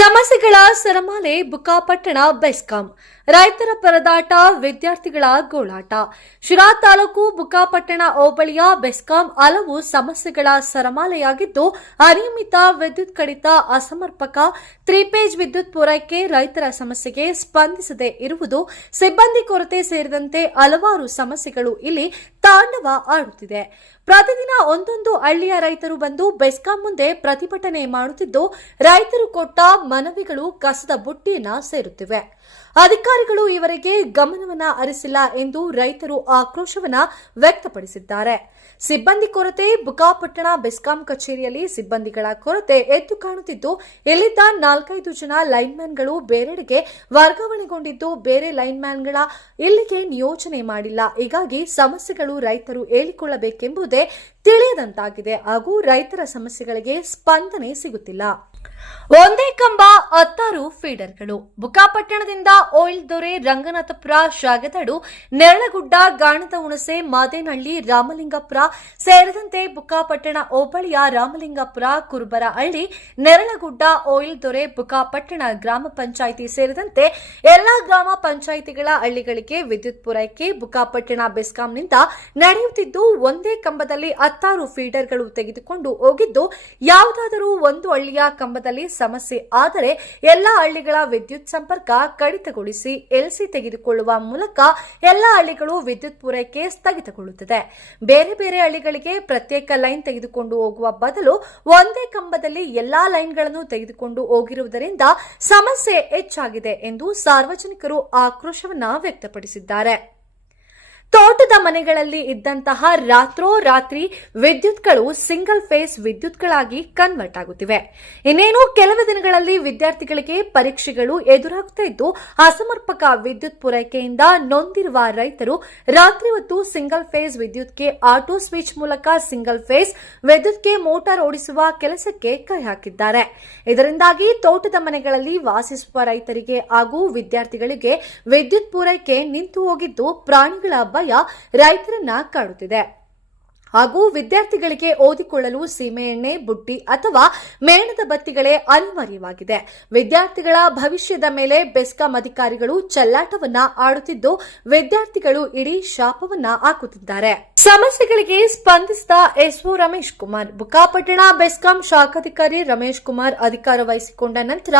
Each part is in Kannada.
ಸಮಸ್ಯೆಗಳ ಸರಮಾಲೆ ಬುಕ್ಕಾಪಟ್ಟಣ ಬೆಸ್ಕಾಂ. ರೈತರ ಪರದಾಟ, ವಿದ್ಯಾರ್ಥಿಗಳ ಗೋಳಾಟ. ಶಿರಾ ತಾಲೂಕು ಬುಕ್ಕಾಪಟ್ಟಣ ಹೋಬಳಿಯ ಬೆಸ್ಕಾಂ ಹಲವು ಸಮಸ್ಯೆಗಳ ಸರಮಾಲೆಯಾಗಿದ್ದು, ಅನಿಯಮಿತ ವಿದ್ಯುತ್ ಕಡಿತ, ಅಸಮರ್ಪಕ, ತ್ರಿಪೇಜ್ ವಿದ್ಯುತ್ ಪೂರೈಕೆ ರೈತರ ಸಮಸ್ಯೆಗೆ ಸ್ಪಂದಿಸದೆ ಇರುವುದು, ಸಿಬ್ಬಂದಿ ಕೊರತೆ ಸೇರಿದಂತೆ ಹಲವಾರು ಸಮಸ್ಯೆಗಳು ಇಲ್ಲಿ ತಾಂಡವ ಆಡುತ್ತಿದೆ. ಪ್ರತಿದಿನ ಒಂದೊಂದು ಹಳ್ಳಿಯ ರೈತರು ಬಂದು ಬೆಸ್ಕಾಂ ಮುಂದೆ ಪ್ರತಿಭಟನೆ ಮಾಡುತ್ತಿದ್ದು, ರೈತರು ಕೊಟ್ಟ ಮನವಿಗಳು ಕಸದ ಬುಟ್ಟಿಯನ್ನ ಸೇರುತ್ತಿವೆ. ಅಧಿಕಾರಿಗಳು ಇವರಿಗೆ ಗಮನವನ್ನ ಹರಿಸಿಲ್ಲ ಎಂದು ರೈತರು ಆಕ್ರೋಶವನ್ನ ವ್ಯಕ್ತಪಡಿಸಿದ್ದಾರೆ. ಸಿಬ್ಬಂದಿ ಕೊರತೆ, ಬುಕಾಪಟ್ಟಣ ಬೆಸ್ಕಾಂ ಕಚೇರಿಯಲ್ಲಿ ಸಿಬ್ಬಂದಿಗಳ ಕೊರತೆ ಎದ್ದು ಕಾಣುತ್ತಿದ್ದು, ಇಲ್ಲಿದ್ದ ನಾಲ್ಕೈದು ಜನ ಲೈನ್ಮ್ಯಾನ್ಗಳು ಬೇರೆಡೆಗೆ ವರ್ಗಾವಣೆಗೊಂಡಿದ್ದು, ಬೇರೆ ಲೈನ್ಮ್ಯಾನ್ಗಳ ಇಲ್ಲಿಗೆ ನಿಯೋಜನೆ ಮಾಡಿಲ್ಲ. ಹೀಗಾಗಿ ಸಮಸ್ಯೆಗಳು ರೈತರು ಹೇಳಿಕೊಳ್ಳಬೇಕೆಂಬುದೇ ತಿಳಿಯದಂತಾಗಿದೆ ಹಾಗೂ ರೈತರ ಸಮಸ್ಯೆಗಳಿಗೆ ಸ್ಪಂದನೆ ಸಿಗುತ್ತಿಲ್ಲ. ಒಂದೇ ಕಂಬ, ಹತ್ತಾರು ಫೀಡರ್ಗಳು. ಬುಕಾಪಟ್ಟಣದಿಂದ ಓಯಿಲ್ ದೊರೆ, ರಂಗನಾಥಪುರ, ಶಾಗದಡು, ನೆರಳಗುಡ್ಡ, ಗಾಣದ ಹುಣಸೆ, ಮಾದೇನಹಳ್ಳಿ, ರಾಮಲಿಂಗಪುರ ಸೇರಿದಂತೆ ಬುಕ್ಕಾಪಟ್ಟಣ ಹೋಬಳಿಯ ರಾಮಲಿಂಗಪುರ, ಕುರುಬರಹಳ್ಳಿ, ನೆರಳಗುಡ್ಡ, ಓಯಿಲ್ ದೊರೆ, ಬುಕಾಪಟ್ಟಣ ಗ್ರಾಮ ಪಂಚಾಯಿತಿ ಸೇರಿದಂತೆ ಎಲ್ಲಾ ಗ್ರಾಮ ಪಂಚಾಯಿತಿಗಳ ಹಳ್ಳಿಗಳಿಗೆ ವಿದ್ಯುತ್ ಪೂರೈಕೆ ಬುಕ್ಕಾಪಟ್ಟಣ ಬೆಸ್ಕಾಂನಿಂದ ನಡೆಯುತ್ತಿದ್ದು, ಒಂದೇ ಕಂಬದಲ್ಲಿ ಹತ್ತಾರು ಫೀಡರ್ಗಳು ತೆಗೆದುಕೊಂಡು ಹೋಗಿದ್ದು, ಯಾವುದಾದರೂ ಒಂದು ಹಳ್ಳಿಯ ಕಂಬದಲ್ಲಿ ಸಮಸ್ಯೆ ಆದರೆ ಎಲ್ಲ ಹಳ್ಳಿಗಳ ವಿದ್ಯುತ್ ಸಂಪರ್ಕ ಕಡಿತಗೊಳಿಸಿ ಎಲ್ಸಿ ತೆಗೆದುಕೊಳ್ಳುವ ಮೂಲಕ ಎಲ್ಲ ಹಳ್ಳಿಗಳು ವಿದ್ಯುತ್ ಪೂರೈಕೆ ಸ್ಥಗಿತಗೊಳ್ಳುತ್ತದೆ. ಬೇರೆ ಬೇರೆ ಹಳ್ಳಿಗಳಿಗೆ ಪ್ರತ್ಯೇಕ ಲೈನ್ ತೆಗೆದುಕೊಂಡು ಹೋಗುವ ಬದಲು ಒಂದೇ ಕಂಬದಲ್ಲಿ ಎಲ್ಲಾ ಲೈನ್ಗಳನ್ನು ತೆಗೆದುಕೊಂಡು ಹೋಗಿರುವುದರಿಂದ ಸಮಸ್ಯೆ ಹೆಚ್ಚಾಗಿದೆ ಎಂದು ಸಾರ್ವಜನಿಕರು ಆಕ್ರೋಶವನ್ನ ವ್ಯಕ್ತಪಡಿಸಿದ್ದಾರೆ. ತೋಟದ ಮನೆಗಳಲ್ಲಿ ಇದ್ದಂತಹ ರಾತ್ರೋರಾತ್ರಿ ವಿದ್ಯುತ್ಗಳು ಸಿಂಗಲ್ ಫೇಸ್ ವಿದ್ಯುತ್ಗಳಾಗಿ ಕನ್ವರ್ಟ್ ಆಗುತ್ತಿವೆ. ಇನ್ನೇನು ಕೆಲವು ದಿನಗಳಲ್ಲಿ ವಿದ್ಯಾರ್ಥಿಗಳಿಗೆ ಪರೀಕ್ಷೆಗಳು ಎದುರಾಗ್ತಾ ಇದ್ದು, ಅಸಮರ್ಪಕ ವಿದ್ಯುತ್ ಪೂರೈಕೆಯಿಂದ ನೊಂದಿರುವ ರೈತರು ರಾತ್ರಿ ಹೊತ್ತು ಸಿಂಗಲ್ ಫೇಸ್ ವಿದ್ಯುತ್ಗೆ ಆಟೋ ಸ್ವಿಚ್ ಮೂಲಕ ಸಿಂಗಲ್ ಫೇಸ್ ವಿದ್ಯುತ್ಗೆ ಮೋಟಾರ್ ಓಡಿಸುವ ಕೆಲಸಕ್ಕೆ ಕೈ ಹಾಕಿದ್ದಾರೆ. ಇದರಿಂದಾಗಿ ತೋಟದ ಮನೆಗಳಲ್ಲಿ ವಾಸಿಸುವ ರೈತರಿಗೆ ಹಾಗೂ ವಿದ್ಯಾರ್ಥಿಗಳಿಗೆ ವಿದ್ಯುತ್ ಪೂರೈಕೆ ನಿಂತು ಹೋಗಿದ್ದು, ಪ್ರಾಣಿಗಳ ಭಯ ರೈತರನ್ನ ಕಾಡುತ್ತಿದೆ. ಹಾಗೂ ವಿದ್ಯಾರ್ಥಿಗಳಿಗೆ ಓದಿಕೊಳ್ಳಲು ಸೀಮೆಎಣ್ಣೆ ಬುಟ್ಟಿ ಅಥವಾ ಮೇಣದ ಬತ್ತಿಗಳೇ ಅನಿವಾರ್ಯವಾಗಿದೆ. ವಿದ್ಯಾರ್ಥಿಗಳ ಭವಿಷ್ಯದ ಮೇಲೆ ಬೆಸ್ಕಾಂ ಅಧಿಕಾರಿಗಳು ಚೆಲ್ಲಾಟವನ್ನ ಆಡುತ್ತಿದ್ದು, ವಿದ್ಯಾರ್ಥಿಗಳು ಇಡೀ ಶಾಪವನ್ನ ಹಾಕುತ್ತಿದ್ದಾರೆ. ಸಮಸ್ಯೆಗಳಿಗೆ ಸ್ಪಂದಿಸಿದ ಎಸ್ಒ ರಮೇಶ್ ಕುಮಾರ್. ಬುಕ್ಕಾಪಟ್ಟಣ ಬೆಸ್ಕಾಂ ಶಾಖಾಧಿಕಾರಿ ರಮೇಶ್ ಕುಮಾರ್ ಅಧಿಕಾರ ವಹಿಸಿಕೊಂಡ ನಂತರ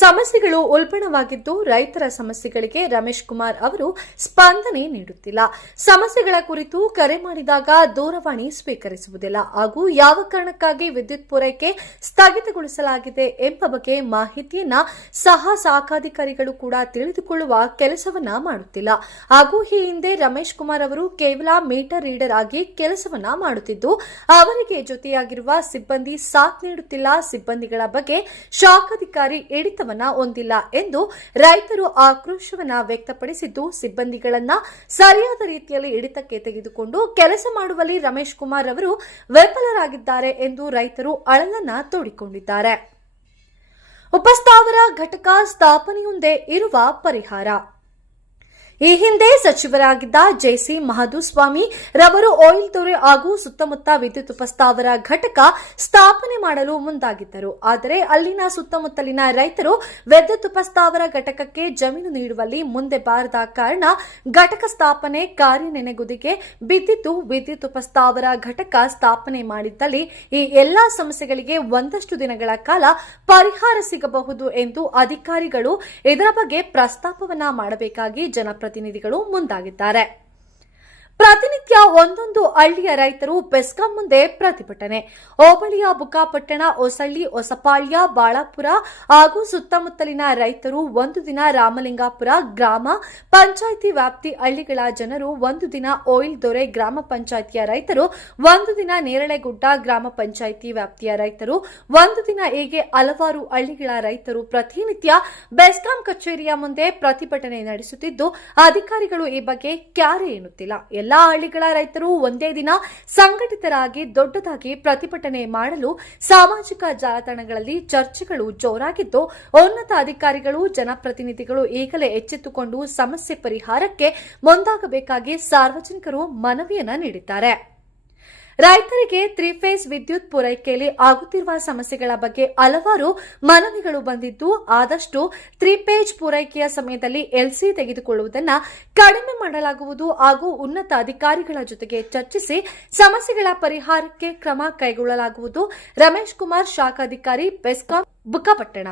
ಸಮಸ್ಯೆಗಳು ಉಲ್ಬಣವಾಗಿದ್ದು ರೈತರ ಸಮಸ್ಯೆಗಳಿಗೆ ರಮೇಶ್ ಕುಮಾರ್ ಅವರು ಸ್ಪಂದನೆ ನೀಡುತ್ತಿಲ್ಲ. ಸಮಸ್ಯೆಗಳ ಕುರಿತು ಕರೆ ಮಾಡಿದಾಗ ದೂರವಾಣಿ ಸ್ವೀಕರಿಸುವುದಿಲ್ಲ. ಹಾಗೂ ಯಾವ ಕಾರಣಕ್ಕಾಗಿ ವಿದ್ಯುತ್ ಪೂರೈಕೆ ಸ್ಥಗಿತಗೊಳಿಸಲಾಗಿದೆ ಎಂಬ ಬಗ್ಗೆ ಮಾಹಿತಿಯನ್ನ ಸಹ ಶಾಖಾಧಿಕಾರಿಗಳು ಕೂಡ ತಿಳಿದುಕೊಳ್ಳುವ ಕೆಲಸವನ್ನ ಮಾಡುತ್ತಿಲ್ಲ. ಹಾಗೂ ಈ ಹಿಂದೆ ರಮೇಶ್ ಕುಮಾರ್ ಅವರು ಕೇವಲ ಮೀಟರ್ ರೀಡರ್ ಆಗಿ ಕೆಲಸವನ್ನ ಮಾಡುತ್ತಿದ್ದು, ಅವರಿಗೆ ಜೊತೆಯಾಗಿರುವ ಸಿಬ್ಬಂದಿ ಸಾಥ್ ನೀಡುತ್ತಿಲ್ಲ, ಸಿಬ್ಬಂದಿಗಳ ಬಗ್ಗೆ ಶಾಖಾಧಿಕಾರಿ ಹಿಡಿತವನ್ನ ಹೊಂದಿಲ್ಲ ಎಂದು ರೈತರು ಆಕ್ರೋಶವನ್ನ ವ್ಯಕ್ತಪಡಿಸಿದ್ದು, ಸಿಬ್ಬಂದಿಗಳನ್ನ ಸರಿಯಾದ ರೀತಿಯಲ್ಲಿ ಹಿಡಿತಕ್ಕೆ ತೆಗೆದುಕೊಂಡು ಕೆಲಸ ಮಾಡುವಲ್ಲಿ ರಮೇಶ್ ಕುಮಾರ್ ಅವರು ವಿಫಲರಾಗಿದ್ದಾರೆ ಎಂದು ರೈತರು ಅಳಲನ್ನ ತೋಡಿಕೊಂಡಿದ್ದಾರೆ. ಉಪಸ್ಥಾವರ ಘಟಕ ಸ್ಥಾಪನೆಯೊಂದೇ ಇರುವ ಪರಿಹಾರ. ಈ ಹಿಂದೆ ಸಚಿವರಾಗಿದ್ದ ಜೆಸಿ ಮಹದುಸ್ವಾಮಿ ರವರು ಆಯಿಲ್ ದೊರೆ ಹಾಗೂ ಸುತ್ತಮುತ್ತ ವಿದ್ಯುತ್ ಉಪಸ್ಥಾವರ ಘಟಕ ಸ್ಥಾಪನೆ ಮಾಡಲು ಮುಂದಾಗಿದ್ದರು. ಆದರೆ ಅಲ್ಲಿನ ಸುತ್ತಮುತ್ತಲಿನ ರೈತರು ವಿದ್ಯುತ್ ಉಪಸ್ಥಾವರ ಘಟಕಕ್ಕೆ ಜಮೀನು ನೀಡುವಲ್ಲಿ ಮುಂದೆ ಬಾರದ ಕಾರಣ ಘಟಕ ಸ್ಥಾಪನೆ ಕಾರ್ಯ ನೆನೆಗುದಿಗೆ ಬಿದ್ದಿದ್ದು ವಿದ್ಯುತ್ ಉಪಸ್ಥಾವರ ಘಟಕ ಸ್ಥಾಪನೆ ಮಾಡಿದ್ದಲ್ಲಿ ಈ ಎಲ್ಲಾ ಸಮಸ್ಯೆಗಳಿಗೆ ಒಂದಷ್ಟು ದಿನಗಳ ಕಾಲ ಪರಿಹಾರ ಸಿಗಬಹುದು ಎಂದು ಅಧಿಕಾರಿಗಳು ಇದರ ಬಗ್ಗೆ ಪ್ರಸ್ತಾಪವನ್ನ ಮಾಡಬೇಕಾಗಿ ಜನಪ್ರತಿನಿಧಿಗಳು ಮುಂದಾಗಿದ್ದಾರೆ. ಪ್ರತಿನಿತ್ಯ ಒಂದೊಂದು ಹಳ್ಳಿಯ ರೈತರು ಬೆಸ್ಕಾಂ ಮುಂದೆ ಪ್ರತಿಭಟನೆ. ಹೋಬಳಿಯ ಬುಕ್ಕಾಪಟ್ಟಣ ಹೊಸಳ್ಳಿ, ಹೊಸಪಾಳ್ಯ, ಬಾಳಾಪುರ ಹಾಗೂ ಸುತ್ತಮುತ್ತಲಿನ ರೈತರು ಒಂದು ದಿನ ರಾಮಲಿಂಗಾಪುರ ಗ್ರಾಮ ಪಂಚಾಯಿತಿ ವ್ಯಾಪ್ತಿ ಹಳ್ಳಿಗಳ ಜನರು ಒಂದು ದಿನ ಓಯಿಲ್ ದೊರೆ ಗ್ರಾಮ ಪಂಚಾಯಿತಿಯ ರೈತರು, ಒಂದು ದಿನ ನೇರಳೆಗುಡ್ಡ ಗ್ರಾಮ ಪಂಚಾಯಿತಿ ವ್ಯಾಪ್ತಿಯ ರೈತರು, ಒಂದು ದಿನ ಹೀಗೆ ಹಲವಾರು ಹಳ್ಳಿಗಳ ರೈತರು ಪ್ರತಿನಿತ್ಯ ಬೆಸ್ಕಾಂ ಕಚೇರಿಯ ಮುಂದೆ ಪ್ರತಿಭಟನೆ ನಡೆಸುತ್ತಿದ್ದು, ಅಧಿಕಾರಿಗಳು ಈ ಬಗ್ಗೆ ಕ್ಯಾರೆ ಎನ್ನುತ್ತಿಲ್ಲ. ಎಲ್ಲಾ ಹಳ್ಳಿಗಳ ರೈತರು ಒಂದೇ ದಿನ ಸಂಘಟಿತರಾಗಿ ದೊಡ್ಡದಾಗಿ ಪ್ರತಿಭಟನೆ ಮಾಡಲು ಸಾಮಾಜಿಕ ಜಾಲತಾಣಗಳಲ್ಲಿ ಚರ್ಚೆಗಳು ಜೋರಾಗಿದ್ದು, ಉನ್ನತ ಅಧಿಕಾರಿಗಳು, ಜನಪ್ರತಿನಿಧಿಗಳು ಈಗಲೇ ಎಚ್ಚೆತ್ತುಕೊಂಡು ಸಮಸ್ಯೆ ಪರಿಹಾರಕ್ಕೆ ಮುಂದಾಗಬೇಕಾಗಿ ಸಾರ್ವಜನಿಕರು ಮನವಿಯನ್ನ ನೀಡಿದ್ದಾರೆ. ರೈತರಿಗೆ ತ್ರಿಫೇಸ್ ವಿದ್ಯುತ್ ಪೂರೈಕೆಯಲ್ಲಿ ಆಗುತ್ತಿರುವ ಸಮಸ್ಯೆಗಳ ಬಗ್ಗೆ ಹಲವಾರು ಮನವಿಗಳು ಬಂದಿದ್ದು, ಆದಷ್ಟು ತ್ರೀ ಪೇಜ್ ಪೂರೈಕೆಯ ಸಮಯದಲ್ಲಿ ಎಲ್ಸಿ ತೆಗೆದುಕೊಳ್ಳುವುದನ್ನು ಕಡಿಮೆ ಮಾಡಲಾಗುವುದು ಹಾಗೂ ಉನ್ನತ ಅಧಿಕಾರಿಗಳ ಜೊತೆಗೆ ಚರ್ಚಿಸಿ ಸಮಸ್ಯೆಗಳ ಪರಿಹಾರಕ್ಕೆ ಕ್ರಮ ಕೈಗೊಳ್ಳಲಾಗುವುದು. ರಮೇಶ್ ಕುಮಾರ್, ಶಾಖಾಧಿಕಾರಿ, ಬೆಸ್ಕಾಂ, ಬುಕ್ಕಾಪಟ್ಟಣ.